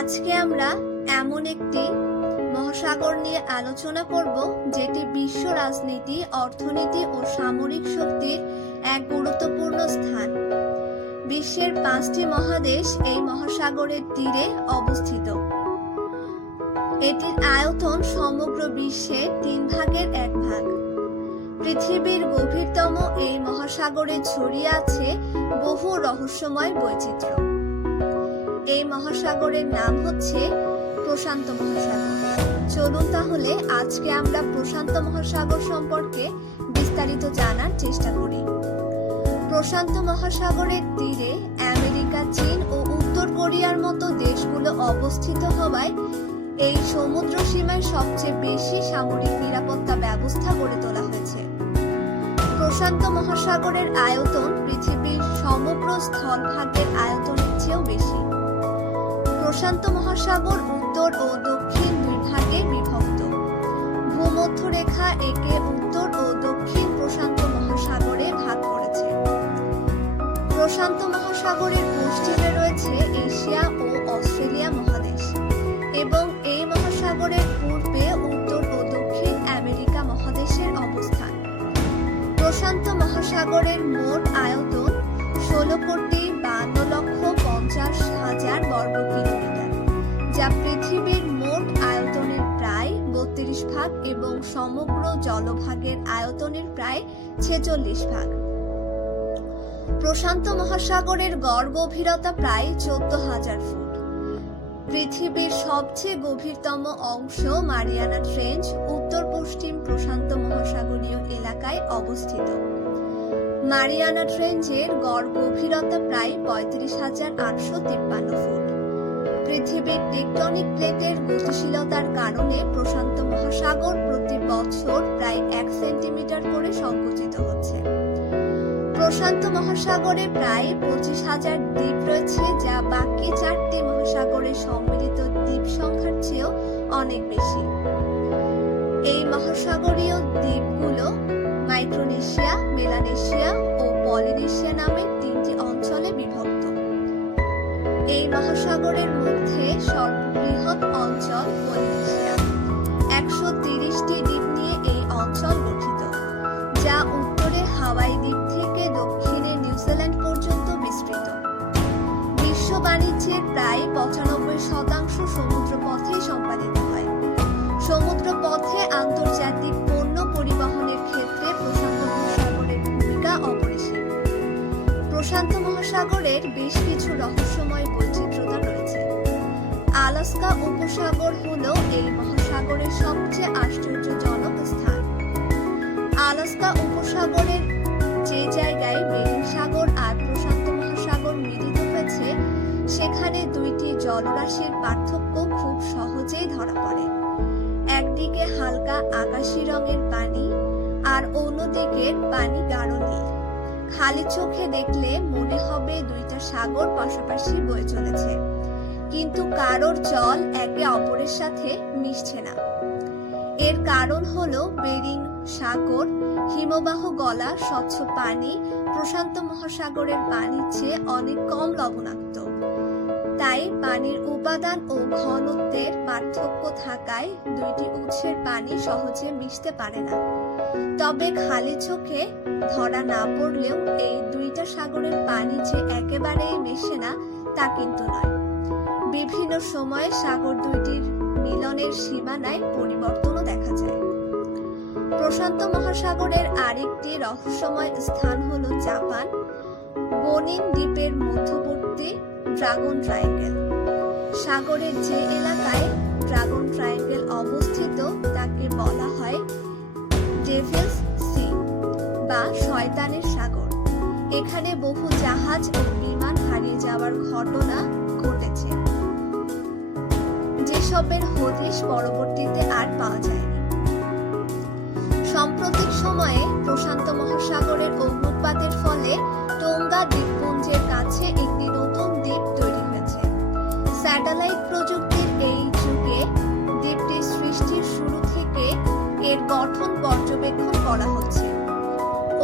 আজকে আমরা এমন একটি মহাসাগর নিয়ে আলোচনা করব যেটি বিশ্ব রাজনীতি, অর্থনীতি ও সামরিক শক্তির এক গুরুত্বপূর্ণ স্থান। বিশ্বের 5টি মহাদেশ এই মহাসাগরের তীরে অবস্থিত। এটির আয়তন সমগ্র বিশ্বের 3 ভাগের 1 ভাগ। পৃথিবীর গভীরতম এই মহাসাগরে ছড়িয়ে আছে বহু রহস্যময় বৈচিত্র্য। এই মহাসাগরের নাম হচ্ছে প্রশান্ত মহাসাগর। চলুন তাহলে আজকে আমরা প্রশান্ত মহাসাগর সম্পর্কে বিস্তারিত জানার চেষ্টা করি। প্রশান্ত মহাসাগরের তীরে আমেরিকা, চীন ও উত্তর কোরিয়ার মতো দেশগুলো অবস্থিত হওয়ায় এই সমুদ্র সীমায় সবচেয়ে বেশি সামরিক নিরাপত্তা ব্যবস্থা গড়ে তোলা হয়েছে। প্রশান্ত মহাসাগরের আয়তন পৃথিবীর সমগ্র স্থলভাগের আয়তনের চেয়েও বেশি। প্রশান্ত মহাসাগর উত্তর ও দক্ষিণ 2 ভাগে বিভক্ত। ভূমধ্যরেখা একে উত্তর ও দক্ষিণ প্রশান্ত মহাসাগরে ভাগ করেছে। প্রশান্ত মহাসাগরের পশ্চিমে রয়েছে এশিয়া ও অস্ট্রেলিয়া মহাদেশ এবং এই মহাসাগরের পূর্বে উত্তর ও দক্ষিণ আমেরিকা মহাদেশের অবস্থান। প্রশান্ত মহাসাগরের মোট আয়তন 16,52,50,000 বর্গ কিলোমিটার, যা পৃথিবীর মোট আয়তনের প্রায় 32 ভাগ এবং সমগ্র জলভাগের আয়তনের প্রায় 46 ভাগ। প্রশান্ত মহাসাগরের গড় গভীরতা প্রায় 14,000 ফুট। পৃথিবীর সবচেয়ে গভীরতম অংশ মারিয়ানা ট্রেঞ্চ উত্তর পশ্চিম প্রশান্ত মহাসাগরীয় এলাকায় অবস্থিত। মারিয়ানা ট্রেঞ্চের গড় গভীরতা প্রায় 35,853 ফুট। পৃথিবীর টেকটনিক প্লেটের গতিশীলতার কারণে প্রশান্ত মহাসাগর প্রতি বছর প্রায় 1 সেন্টিমিটার করে সংকুচিত হচ্ছে। প্রশান্ত মহাসাগরে প্রায় 25,000 দ্বীপ রয়েছে, যা বাকি 4টি মহাসাগরের সম্মিলিত দ্বীপ সংখ্যার চেয়েও অনেক বেশি। এই মহাসাগরীয় দ্বীপগুলো মাইক্রোনেশিয়া, মেলানেশিয়া ও পলিনেশিয়া নামে 3টি অঞ্চলে বিভক্ত। এই মহাসাগরের মধ্যে সর্ববৃহৎ অঞ্চল পলিনেশিয়া। 130টি দ্বীপ নিয়ে এই অঞ্চল গঠিত, যা উত্তরে হাওয়াই দ্বীপ থেকে দক্ষিণে নিউজিল্যান্ড পর্যন্ত বিস্তৃত। বিশ্ব বাণিজ্যের প্রায় 95% সমুদ্র পথেই সম্পাদিত হয়। সমুদ্র পথে আন্তর্জাতিক পণ্য পরিবহনের ক্ষেত্রে প্রশান্ত মহাসাগরের ভূমিকা অপরিসীম। প্রশান্ত মহাসাগরের বেশ কিছু রহস্যময় বৈচিত্র্যতা রয়েছে। আলাস্কা উপসাগর হলো এই মহাসাগরের সবচেয়ে আশ্চর্যজনক স্থান। আলাস্কা উপসাগরের যে জায়গায় বেরিং সাগর আর প্রশান্ত মহাসাগর মিলিত হয়েছে, সেখানে 2টি জলরাশির পার্থক্য খুব সহজেই ধরা পড়ে। একদিকে হালকা আকাশী রঙের পানি আর অন্যদিকের পানি গাঢ় নীল। খালি চোখে দেখলে মনে হবে 2টা সাগর পাশাপাশি বয়ে চলেছে, কিন্তু কারোর জল একে অপরের সাথে মিশছে না। এর কারণ হলো বেরিং সাগর হিমবাহ গলা স্বচ্ছ পানি প্রশান্ত মহাসাগরের পানির চেয়ে অনেক কম লবণাক্ত। তাই পানির উপাদান ও ঘনত্বের পার্থক্য থাকায় 2টি উৎসের পানি সহজে মিশতে পারে না। তবে খালি চোখে ধরা না পড়লেও এই 2টা সাগরের পানি যে একেবারেই মেশে না তা কিন্তু নয়। বিভিন্ন সময়ে সাগর 2টির মিলনের সীমানায় পরিবর্তনও দেখা যায়। প্রশান্ত মহাসাগরের আরেকটি রহস্যময় স্থান হলো জাপান বোনিন দ্বীপের মধ্যবর্তী ড্রাগন ট্রায়াঙ্গেল। সাগরের যে এলাকায় ড্রাগন ট্রায়াঙ্গেল অবস্থিত তাকে বলা হয় ডেভিলস সি বা শয়তানের সাগর। এখানে বহু জাহাজ ও বিমান হারিয়ে যাওয়ার ঘটনা ঘটেছে, যেসবের হদিশ পরবর্তীতে আর পাওয়া যায়নি। সাম্প্রতিক সময়ে প্রশান্ত মহাসাগরের অগ্নুৎপাতের ফলে টোঙ্গা দ্বীপপুঞ্জের কাছে একটি নতুন দ্বীপ তৈরি হয়েছে। স্যাটেলাইট প্রযুক্তির এই যুগে দ্বীপটির সৃষ্টির শুরু থেকে এর গঠন পর্যবেক্ষণ করা হচ্ছে।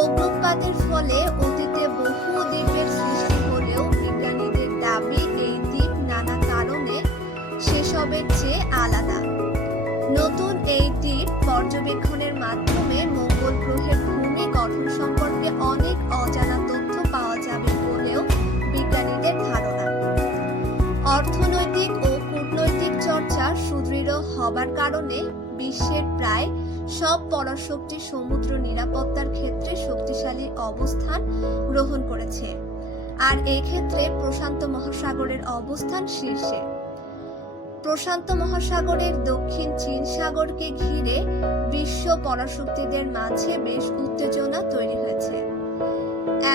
অগ্নুৎপাতের ফলে অতীতে বহু দ্বীপের সৃষ্টি হলেও বিজ্ঞানীদের দাবি এই দ্বীপ নানা কারণে সবের চেয়ে আলাদা। নতুন এই দ্বীপ পর্যবেক্ষণের মাধ্যমে মঙ্গল গ্রহের ভূমি গঠন সম্পর্কে অনেক অজানা তথ্য পাওয়া যাবে বলেও বিজ্ঞানীদের ধারণা। অর্থনৈতিক ও কূটনৈতিক চর্চা সুদৃঢ় হবার কারণে বিশ্বের প্রায় সব পরাশক্তি সমুদ্র নিরাপত্তার ক্ষেত্রে শক্তিশালী অবস্থান গ্রহণ করেছে, আর এই ক্ষেত্রে প্রশান্ত মহাসাগরের অবস্থান শীর্ষে। প্রশান্ত মহাসাগরের দক্ষিণ চীন সাগরকে ঘিরে বিশ্ব পরাশক্তিদের মাঝে বেশ উত্তেজনা তৈরি হয়েছে।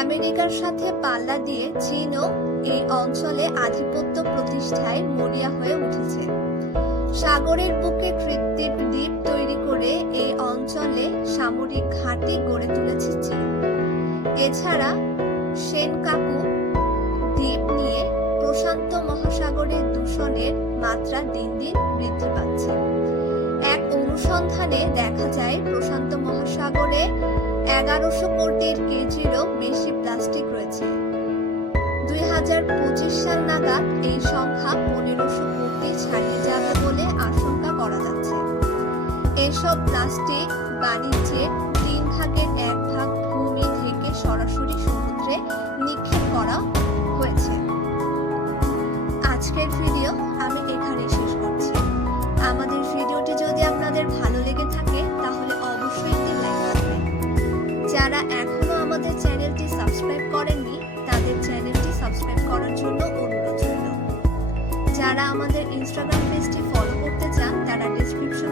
আমেরিকার সাথে পাল্লা দিয়ে চীনও এই অঞ্চলে আধিপত্য প্রতিষ্ঠায় মরিয়া হয়ে উঠেছে। সাগরের বুকে কৃত্রিম দ্বীপ তৈরি করে এই অঞ্চলে সামরিক ঘাঁটি গড়ে তুলেছে চীন। এছাড়া সেনকাকু দ্বীপ নিয়ে প্রশান্ত মহাসাগরের দূষণের মাত্রা দিন দিন বৃদ্ধি পাচ্ছে। এক অনুসন্ধানে দেখা যায় প্রশান্ত মহাসাগরে 1100 কোটির কেজিরও বেশি প্লাস্টিক রয়েছে। 2025 সাল নাগাদ এই সংখ্যা 1500 কোটি ছাড়িয়ে যাবে বলে আশঙ্কা করা যাচ্ছে। এসব প্লাস্টিক বাণিজ্যের 3 ভাগের 1 ভাগ ভূমি থেকে সরাসরি সমুদ্রে নিক্ষেপ করা হয়েছে। আজকের ভিডিও আমি এখানেই শেষ করছি। আমাদের ভিডিওটি যদি আপনাদের ভালো লেগে থাকে তাহলে অবশ্যই একটি লাইক করবেন। যারা এখনো আমাদের চ্যানেলটি সাবস্ক্রাইব করেননি তাদের চ্যানেলটি সাবস্ক্রাইব করার জন্য অনুরোধ রইল। যারা আমাদের ইনস্টাগ্রাম পেজটি ফলো করতে চান তারা ডেসক্রিপশন